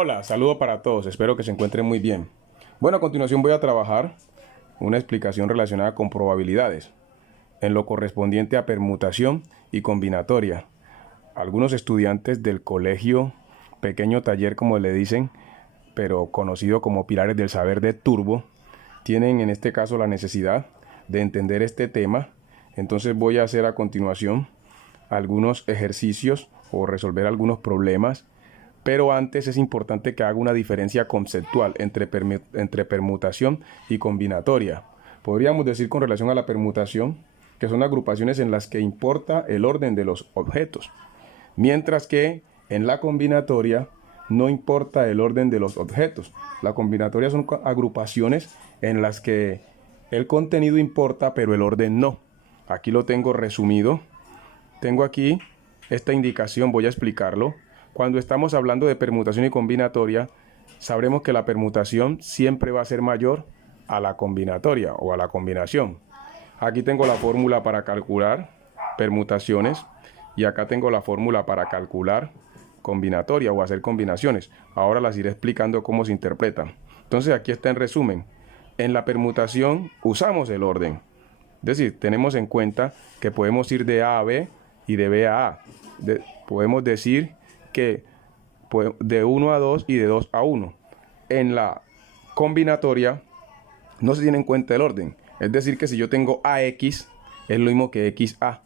Hola, saludo para todos, espero que se encuentren muy bien. Bueno, a continuación voy a trabajar una explicación relacionada con probabilidades, en lo correspondiente a permutación y combinatoria. Algunos estudiantes del colegio, pequeño taller como le dicen, pero conocido como Pilares del Saber de Turbo, tienen en este caso la necesidad de entender este tema. Entonces voy a hacer a continuación algunos ejercicios o resolver algunos problemas, pero antes es importante que haga una diferencia conceptual entre permutación y combinatoria. Podríamos decir con relación a la permutación que son agrupaciones en las que importa el orden de los objetos, mientras que en la combinatoria no importa el orden de los objetos. La combinatoria son agrupaciones en las que el contenido importa, pero el orden no. Aquí lo tengo resumido. Tengo aquí esta indicación, voy a explicarlo. Cuando estamos hablando de permutación y combinatoria, sabremos que la permutación siempre va a ser mayor a la combinatoria o a la combinación. Aquí tengo la fórmula para calcular permutaciones y acá tengo la fórmula para calcular combinatoria o hacer combinaciones. Ahora las iré explicando cómo se interpretan. Entonces aquí está en resumen. En la permutación usamos el orden. Es decir, tenemos en cuenta que podemos ir de A a B y de B a A. Podemos decir que de 1 a 2 y de 2 a 1. En la combinatoria no se tiene en cuenta el orden. Es decir, que si yo tengo AX, es lo mismo que XA.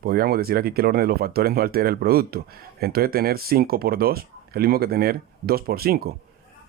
Podríamos decir aquí que el orden de los factores no altera el producto. Entonces tener 5 por 2 es lo mismo que tener 2 por 5.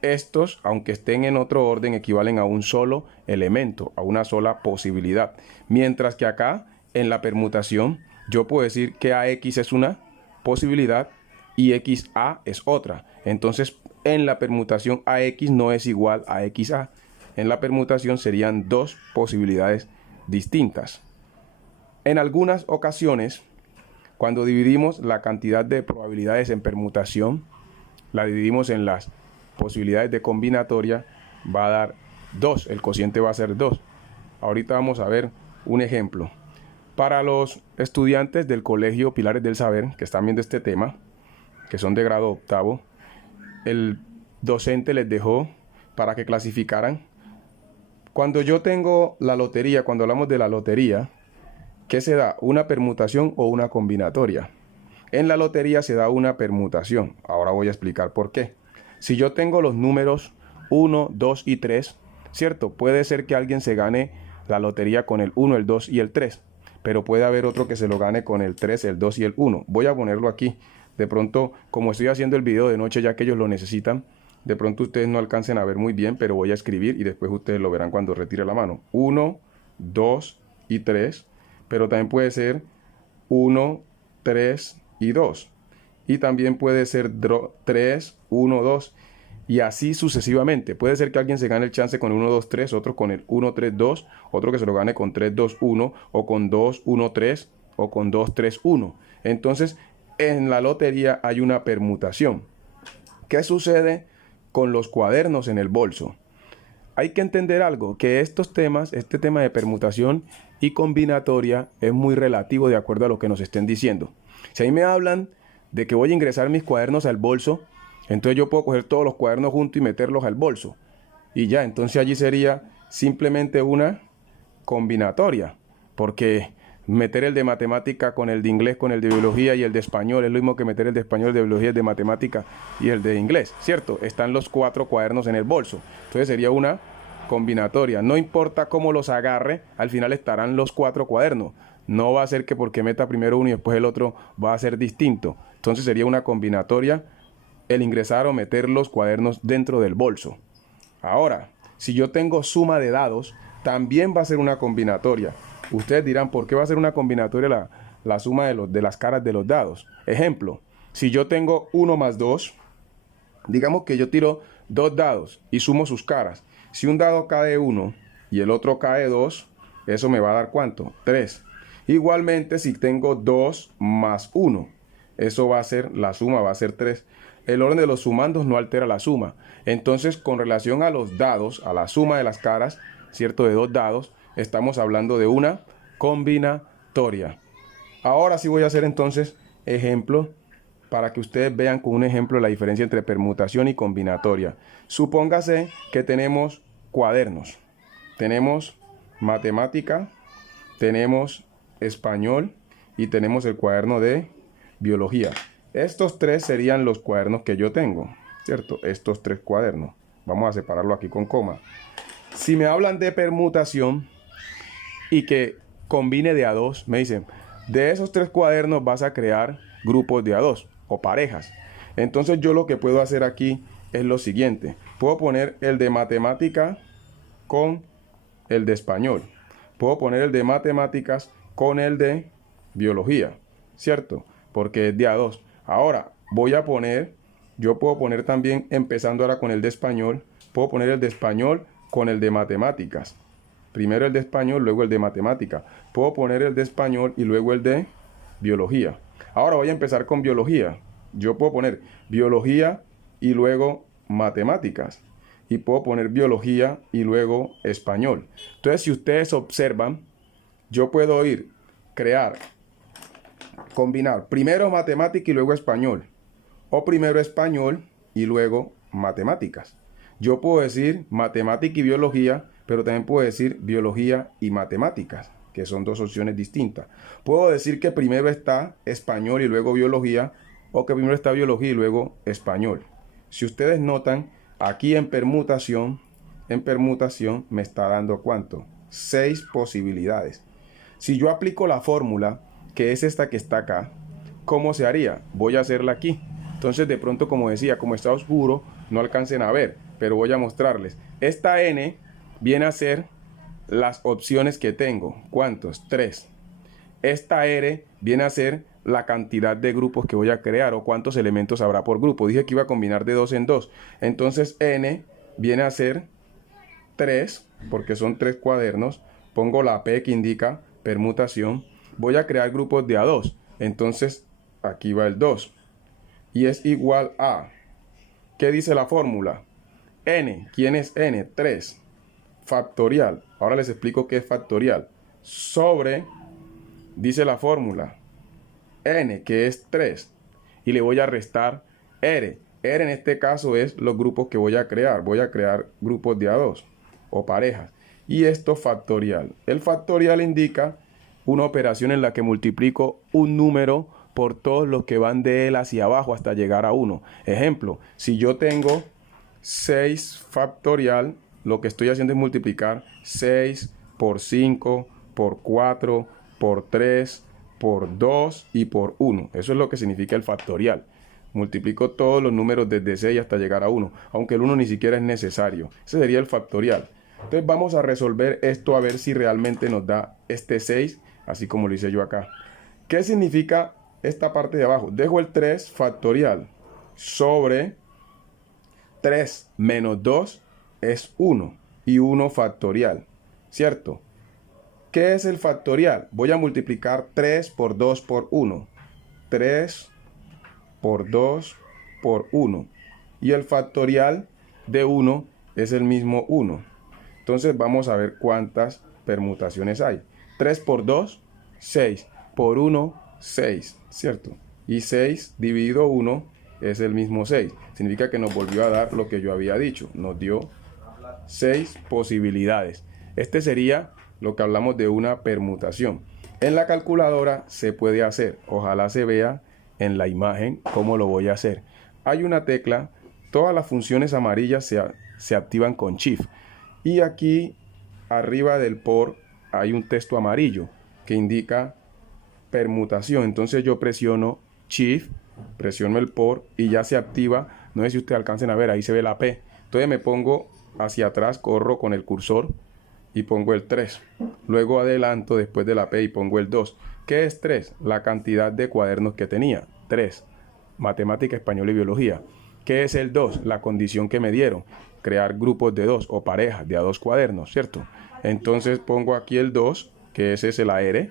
Estos, aunque estén en otro orden, equivalen a un solo elemento, a una sola posibilidad. Mientras que acá, en la permutación, yo puedo decir que AX es una posibilidad y XA es otra. Entonces, en la permutación AX no es igual a XA. En la permutación serían dos posibilidades distintas. En algunas ocasiones, cuando dividimos la cantidad de probabilidades en permutación, la dividimos en las posibilidades de combinatoria, va a dar 2, el cociente va a ser 2. Ahorita vamos a ver un ejemplo. Para los estudiantes del colegio Pilares del Saber, que están viendo este tema, que son de grado octavo, el docente les dejó para que clasificaran. Cuando yo tengo la lotería, cuando hablamos de la lotería, ¿qué se da? ¿Una permutación o una combinatoria? En la lotería se da una permutación. Ahora voy a explicar por qué. Si yo tengo los números 1, 2 y 3, ¿cierto? Puede ser que alguien se gane la lotería con el 1, el 2 y el 3, pero puede haber otro que se lo gane con el 3, el 2 y el 1. Voy a ponerlo aquí. De pronto, como estoy haciendo el video de noche ya que ellos lo necesitan, de pronto ustedes no alcancen a ver muy bien, pero voy a escribir y después ustedes lo verán cuando retire la mano. 1, 2 y 3, pero también puede ser 1, 3 y 2. Y también puede ser 3, 1, 2 y así sucesivamente. Puede ser que alguien se gane el chance con el 1, 2, 3, otro con el 1, 3, 2, otro que se lo gane con 3, 2, 1 o con 2, 1, 3 o con 2, 3, 1. Entonces, en la lotería hay una permutación. ¿Qué sucede con los cuadernos en el bolso? Hay que entender algo, que estos temas, este tema de permutación y combinatoria es muy relativo de acuerdo a lo que nos estén diciendo. Si ahí me hablan de que voy a ingresar mis cuadernos al bolso, entonces yo puedo coger todos los cuadernos juntos y meterlos al bolso. Y ya, entonces allí sería simplemente una combinatoria, porque meter el de matemática con el de inglés, con el de biología y el de español es lo mismo que meter el de español, el de biología, el de matemática y el de inglés, ¿cierto? Están los 4 cuadernos en el bolso. Entonces sería una combinatoria. No importa cómo los agarre, al final estarán los 4 cuadernos. No va a ser que porque meta primero uno y después el otro va a ser distinto. Entonces sería una combinatoria el ingresar o meter los cuadernos dentro del bolso. Ahora, si yo tengo suma de dados, también va a ser una combinatoria. Ustedes dirán, ¿por qué va a ser una combinatoria la suma de las caras de los dados? Ejemplo, si yo tengo 1 más 2, digamos que yo tiro 2 dados y sumo sus caras. Si un dado cae 1 y el otro cae 2, eso me va a dar ¿cuánto? 3. Igualmente, si tengo 2 más 1, eso va a ser, la suma va a ser 3. El orden de los sumandos no altera la suma. Entonces, con relación a los dados, a la suma de las caras, ¿cierto? De 2 dados, estamos hablando de una combinatoria. Ahora sí voy a hacer entonces ejemplo para que ustedes vean con un ejemplo la diferencia entre permutación y combinatoria. Supóngase que tenemos cuadernos. Tenemos matemática, tenemos español y tenemos el cuaderno de biología. Estos tres serían los cuadernos que yo tengo, ¿cierto? Estos tres cuadernos. Vamos a separarlo aquí con coma. Si me hablan de permutación y que combine de a dos, me dicen, de esos tres cuadernos vas a crear grupos de a dos o parejas. Entonces yo lo que puedo hacer aquí es lo siguiente. Puedo poner el de matemática con el de español. Puedo poner el de matemáticas con el de biología, ¿cierto? Porque es de a dos. Ahora yo puedo poner también, empezando ahora con el de español, puedo poner el de español con el de matemáticas. Primero el de español, luego el de matemática. Puedo poner el de español y luego el de biología. Ahora voy a empezar con biología. Yo puedo poner biología y luego matemáticas. Y puedo poner biología y luego español. Entonces, si ustedes observan, yo puedo combinar primero matemática y luego español. O primero español y luego matemáticas. Yo puedo decir matemática y biología, pero también puedo decir biología y matemáticas, que son dos opciones distintas. Puedo decir que primero está español y luego biología, o que primero está biología y luego español. Si ustedes notan, aquí en permutación me está dando ¿cuánto? 6 posibilidades. Si yo aplico la fórmula, que es esta que está acá, ¿cómo se haría? Voy a hacerla aquí. Entonces, de pronto, como decía, como está oscuro, no alcancen a ver, pero voy a mostrarles. Esta n viene a ser las opciones que tengo. ¿Cuántos? 3. Esta r viene a ser la cantidad de grupos que voy a crear o cuántos elementos habrá por grupo. Dije que iba a combinar de 2 en 2. Entonces, n viene a ser 3, porque son 3 cuadernos. Pongo la P que indica permutación. Voy a crear grupos de a 2. Entonces, aquí va el 2. Y es igual a, ¿qué dice la fórmula? N, ¿quién es n? 3. Factorial. Ahora les explico qué es factorial. Sobre, dice la fórmula, n, que es 3. Y le voy a restar r. R en este caso es los grupos que voy a crear. Voy a crear grupos de a 2 o parejas. Y esto factorial. El factorial indica una operación en la que multiplico un número por todos los que van de él hacia abajo hasta llegar a 1. Ejemplo, si yo tengo 6 factorial, lo que estoy haciendo es multiplicar 6 por 5, por 4, por 3, por 2 y por 1. Eso es lo que significa el factorial. Multiplico todos los números desde 6 hasta llegar a 1, aunque el 1 ni siquiera es necesario. Ese sería el factorial. Entonces vamos a resolver esto a ver si realmente nos da este 6, así como lo hice yo acá. ¿Qué significa esta parte de abajo? Dejo el 3 factorial sobre 3 menos 2 es 1 y 1 factorial, ¿cierto? ¿Qué es el factorial? Voy a multiplicar 3 por 2 por 1. 3 por 2 por 1. Y el factorial de 1 es el mismo 1. Entonces vamos a ver cuántas permutaciones hay. 3 por 2, 6. Por 1, 6, ¿cierto? Y 6 dividido 1 es el mismo 6. Significa que nos volvió a dar lo que yo había dicho. Nos dio 6 posibilidades. Este sería lo que hablamos de una permutación. En la calculadora se puede hacer. Ojalá se vea en la imagen cómo lo voy a hacer. Hay una tecla. Todas las funciones amarillas se activan con Shift. Y aquí arriba del por hay un texto amarillo que indica permutación. Entonces yo presiono Shift, presiono el por y ya se activa. No sé si ustedes alcancen a ver, ahí se ve la P. Entonces me pongo hacia atrás, corro con el cursor y pongo el 3. Luego adelanto después de la P y pongo el 2. ¿Qué es 3? La cantidad de cuadernos que tenía. 3. Matemática, español y biología. ¿Qué es el 2? La condición que me dieron. Crear grupos de 2 o parejas de a 2 cuadernos, ¿cierto? Entonces pongo aquí el 2, que es ese, la R.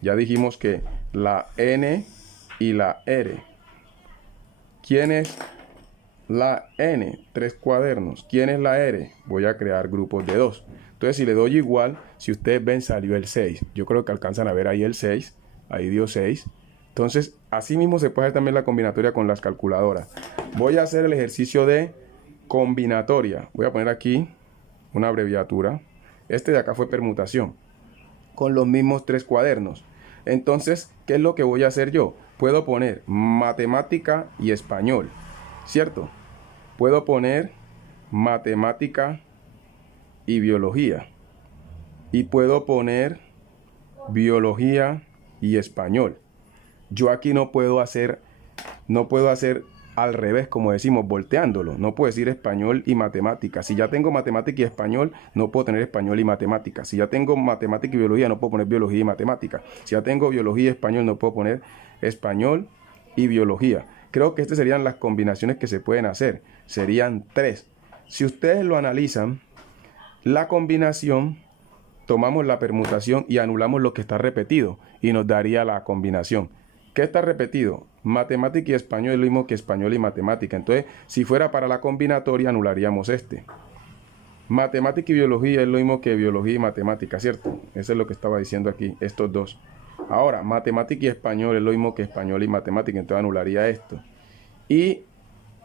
Ya dijimos que la N y la R. ¿Quién es la N? 3 cuadernos. ¿Quién es la R? Voy a crear grupos de 2. Entonces, si le doy igual, si ustedes ven, salió el 6. Yo creo que alcanzan a ver ahí el 6. Ahí dio 6. Entonces, así mismo se puede hacer también la combinatoria con las calculadoras. Voy a hacer el ejercicio de combinatoria. Voy a poner aquí una abreviatura. Este de acá fue permutación, con los mismos 3 cuadernos. Entonces, ¿qué es lo que voy a hacer yo? Puedo poner matemática y español, ¿cierto? Puedo poner matemática y biología. Y puedo poner biología y español. Yo aquí no puedo hacer al revés, como decimos, volteándolo. No puedo decir español y matemática. Si ya tengo matemática y español, no puedo tener español y matemática. Si ya tengo matemática y biología, no puedo poner biología y matemática. Si ya tengo biología y español, no puedo poner español y biología. Creo que estas serían las combinaciones que se pueden hacer. Serían 3. Si ustedes lo analizan, la combinación, tomamos la permutación y anulamos lo que está repetido y nos daría la combinación. ¿Qué está repetido? Matemática y español es lo mismo que español y matemática. Entonces, si fuera para la combinatoria, anularíamos este. Matemática y biología es lo mismo que biología y matemática, ¿cierto? Eso es lo que estaba diciendo aquí, estos dos. Ahora, matemática y español es lo mismo que español y matemática, entonces anularía esto. Y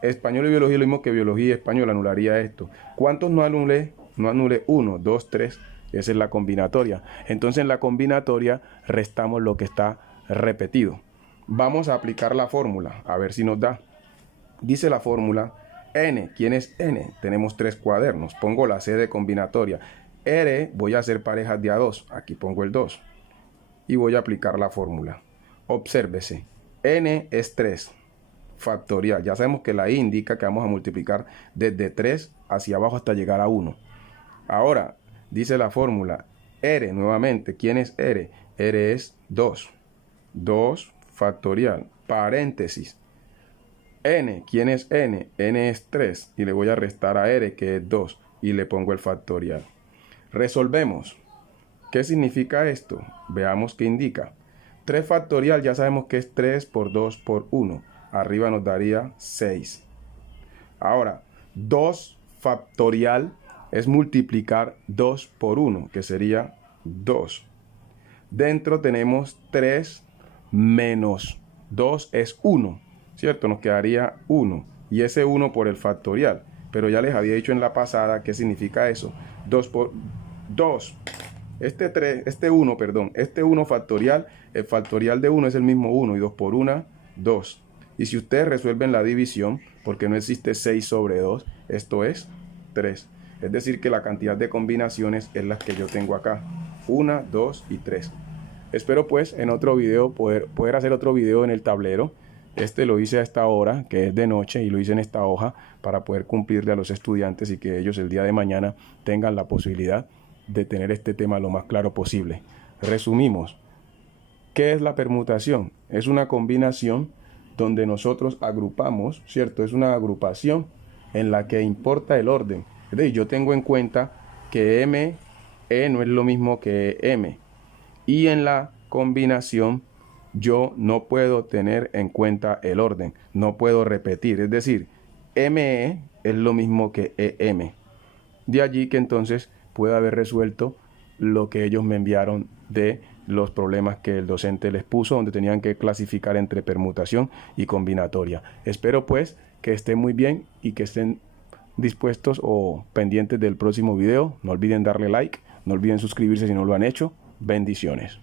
español y biología es lo mismo que biología y español, anularía esto. ¿Cuántos no anulé? No anulé 1, 2, 3. Esa es la combinatoria. Entonces, en la combinatoria restamos lo que está repetido. Vamos a aplicar la fórmula, a ver si nos da. Dice la fórmula, n. ¿Quién es n? Tenemos 3 cuadernos. Pongo la C de combinatoria. R, voy a hacer parejas de A2. Aquí pongo el 2. Y voy a aplicar la fórmula. Obsérvese. N es 3. Factorial. Ya sabemos que la I indica que vamos a multiplicar desde 3 hacia abajo hasta llegar a 1. Ahora, dice la fórmula, R nuevamente. ¿Quién es R? R es 2. 2 factorial, paréntesis. N, ¿quién es n? N es 3 y le voy a restar a R, que es 2, y le pongo el factorial. Resolvemos. ¿Qué significa esto? Veamos qué indica. 3 factorial ya sabemos que es 3 por 2 por 1. Arriba nos daría 6. Ahora, 2 factorial es multiplicar 2 por 1, que sería 2. Dentro tenemos 3 menos 2 es 1, ¿cierto? Nos quedaría 1. Y ese 1 por el factorial. Pero ya les había dicho en la pasada qué significa eso. 2 por 2. Este 1 factorial, el factorial de 1 es el mismo 1 y 2 por 1, 2. Y si ustedes resuelven la división, porque no existe 6 sobre 2, esto es 3. Es decir que la cantidad de combinaciones es la que yo tengo acá. 1, 2 y 3. Espero pues en otro video poder hacer otro video en el tablero. Este lo hice a esta hora, que es de noche, y lo hice en esta hoja para poder cumplirle a los estudiantes y que ellos el día de mañana tengan la posibilidad de tener este tema lo más claro posible. Resumimos. ¿Qué es la permutación? Es una combinación donde nosotros agrupamos, ¿cierto? Es una agrupación en la que importa el orden. Es decir, yo tengo en cuenta que M, E no es lo mismo que M. Y en la combinación yo no puedo tener en cuenta el orden, no puedo repetir, es decir, ME es lo mismo que EM. De allí que entonces pueda haber resuelto lo que ellos me enviaron de los problemas que el docente les puso, donde tenían que clasificar entre permutación y combinatoria. Espero pues que estén muy bien y que estén dispuestos o pendientes del próximo video. No olviden darle like, no olviden suscribirse si no lo han hecho. Bendiciones.